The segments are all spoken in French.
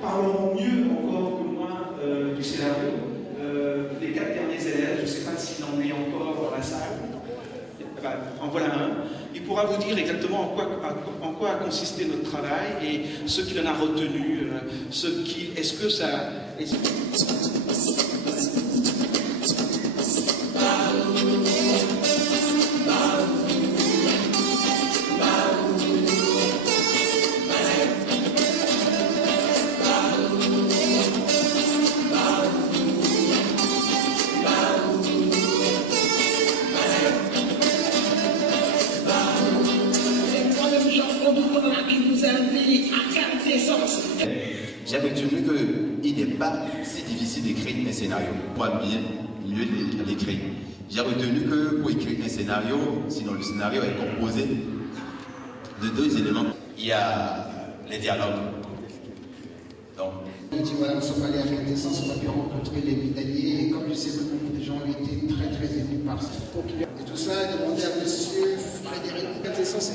parleront mieux encore que moi du scénario. Les 4 derniers élèves, je ne sais pas s'il en est encore dans la salle, en voilà un. Il pourra vous dire exactement en quoi a consisté notre travail et ce qu'il en a retenu, est-ce que ça... J'ai retenu qu'il n'est pas si difficile d'écrire un scénario, pour mieux l'écrire. J'ai retenu que pour écrire un scénario, sinon le scénario est composé de 2 éléments. Il y a les dialogues. Donc, il dit voilà, nous sommes allés à Quintessence, on a pu rencontrer les médaillés, et comme je sais que beaucoup de gens ont été très très émus par ça. Et tout ça, demandez à monsieur Frédéric Quintessence.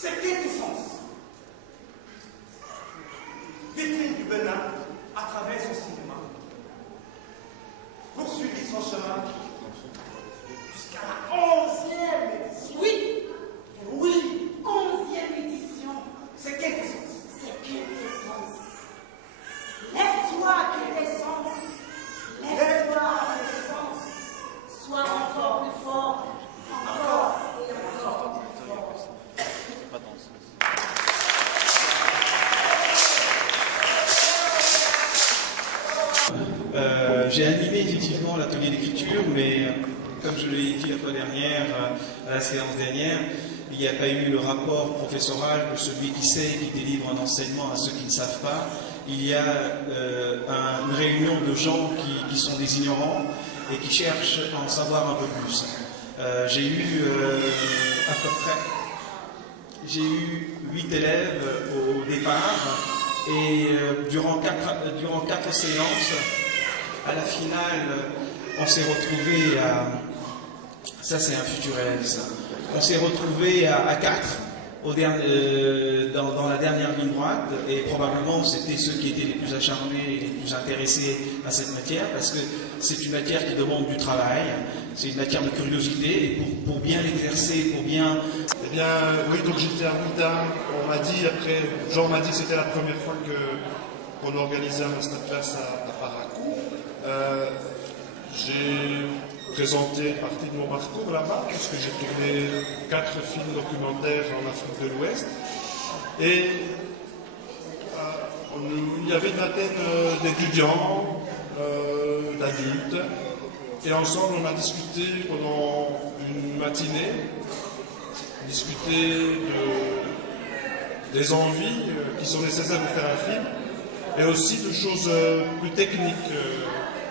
C'est Quintessence. Vitrine du Benin à travers son cinéma. Poursuivit son chemin jusqu'à la 11e édition. Oui, oui, 11e édition. C'est Quintessence. C'est Quintessence. Lève-toi, Quintessence. Lève-toi, Quintessence. Sois encore plus fort. Encore et encore plus fort. J'ai animé effectivement l'atelier d'écriture, mais comme je l'ai dit la fois dernière, à la séance dernière, il n'y a pas eu le rapport professoral de celui qui sait et qui délivre un enseignement à ceux qui ne savent pas. Il y a une réunion de gens qui sont des ignorants et qui cherchent à en savoir un peu plus. J'ai eu à peu près... J'ai eu 8 élèves au départ et durant 4 séances, à la finale, on s'est retrouvés à... Ça, c'est un futur élève, ça. On s'est retrouvés à 4 dans la dernière ligne droite et probablement c'était ceux qui étaient les plus acharnés et les plus intéressés à cette matière parce que c'est une matière qui demande du travail, c'est une matière de curiosité et pour bien l'exercer, pour bien... Eh bien, oui, donc j'étais à Bouddha, on m'a dit après, Jean m'a dit que c'était la première fois qu'on organisait un masterclass à Parakou. J'ai présenté une partie de mon parcours là-bas, puisque j'ai tourné 4 films documentaires en Afrique de l'Ouest. Et il y avait une vingtaine d'étudiants, d'adultes, et ensemble on a discuté pendant une matinée, des envies qui sont nécessaires pour faire un film, et aussi de choses plus techniques,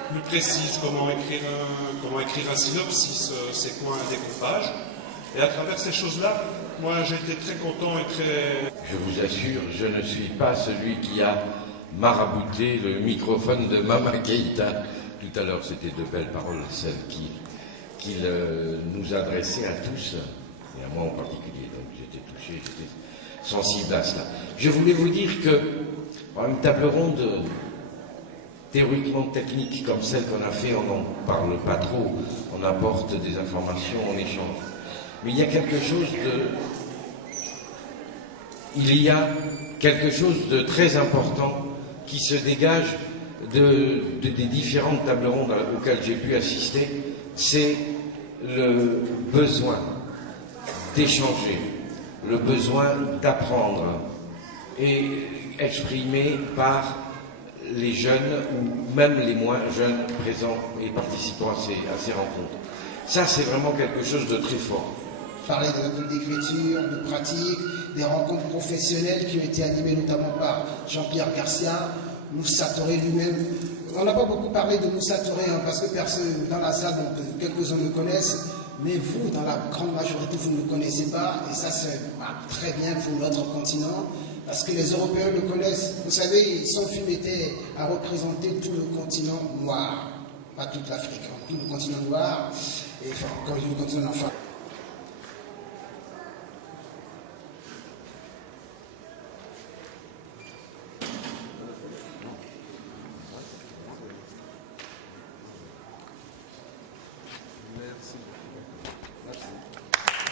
plus précises, comment écrire un synopsis, c'est quoi un découpage. Et à travers ces choses-là, moi j'ai été très content et très... Je vous assure, je ne suis pas celui qui a marabouté le microphone de Mama Keïta. Tout à l'heure, c'était de belles paroles, celles qu'il nous adressait à tous, et à moi en particulier. Donc j'étais touché, j'étais sensible à cela. Je voulais vous dire que, une table ronde théoriquement technique comme celle qu'on a fait, on n'en parle pas trop, on apporte des informations, on échange. Mais il y a quelque chose de très important qui se dégage des différentes tables rondes auxquelles j'ai pu assister, c'est le besoin d'échanger, le besoin d'apprendre, et exprimé par les jeunes ou même les moins jeunes présents et participant à ces rencontres. Ça, c'est vraiment quelque chose de très fort. Parler d'écriture, de pratique, des rencontres professionnelles qui ont été animées notamment par Jean-Pierre Garcia, Moussa Touré lui-même. On n'a pas beaucoup parlé de Moussa Touré parce que personne dans la salle, donc quelques-uns me connaissent, mais vous, dans la grande majorité, vous ne le connaissez pas, et ça c'est très bien pour notre continent, parce que les Européens le connaissent. Vous savez, son film était à représenter tout le continent noir, pas toute l'Afrique, tout le continent noir, et enfin, encore le continent enfin.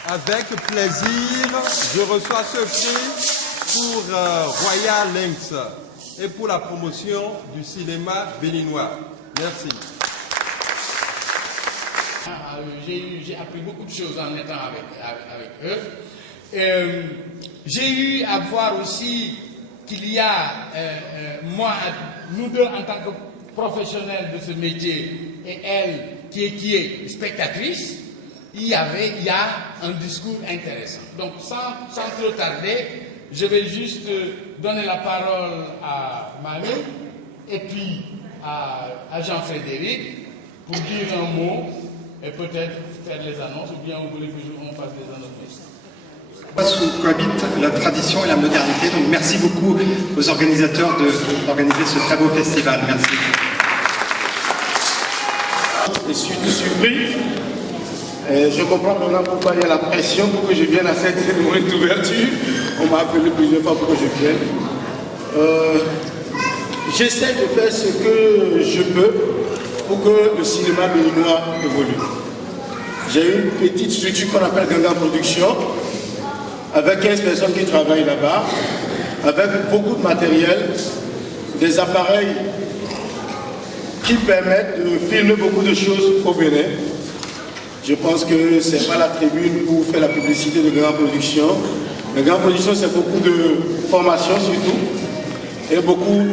Avec plaisir, je reçois ce prix pour Royal Lynx et pour la promotion du cinéma béninois. Merci. J'ai appris beaucoup de choses en étant avec eux. J'ai eu à voir aussi qu'il y a, nous deux en tant que professionnels de ce métier et elle qui est spectatrice, il y a un discours intéressant. Donc sans trop tarder, je vais juste donner la parole à Manu et puis à Jean-Frédéric pour dire un mot et peut-être faire les annonces, ou bien vous voulez que on fasse des annonces. Où cohabitent la tradition et la modernité. Donc merci beaucoup aux organisateurs d'organiser ce très beau festival. Merci. Je suis tout surpris. Je comprends maintenant pourquoi il y a la pression pour que je vienne à cette cérémonie d'ouverture. On m'a appelé plusieurs fois pour que je vienne. J'essaie de faire ce que je peux pour que le cinéma béninois évolue. J'ai une petite structure qu'on appelle Ganga Production, avec 15 personnes qui travaillent là-bas, avec beaucoup de matériel, des appareils qui permettent de filmer beaucoup de choses au Bénin. Je pense que ce n'est pas la tribune pour faire la publicité de Ganga Production. La Ganga Production, c'est beaucoup de formation surtout, et beaucoup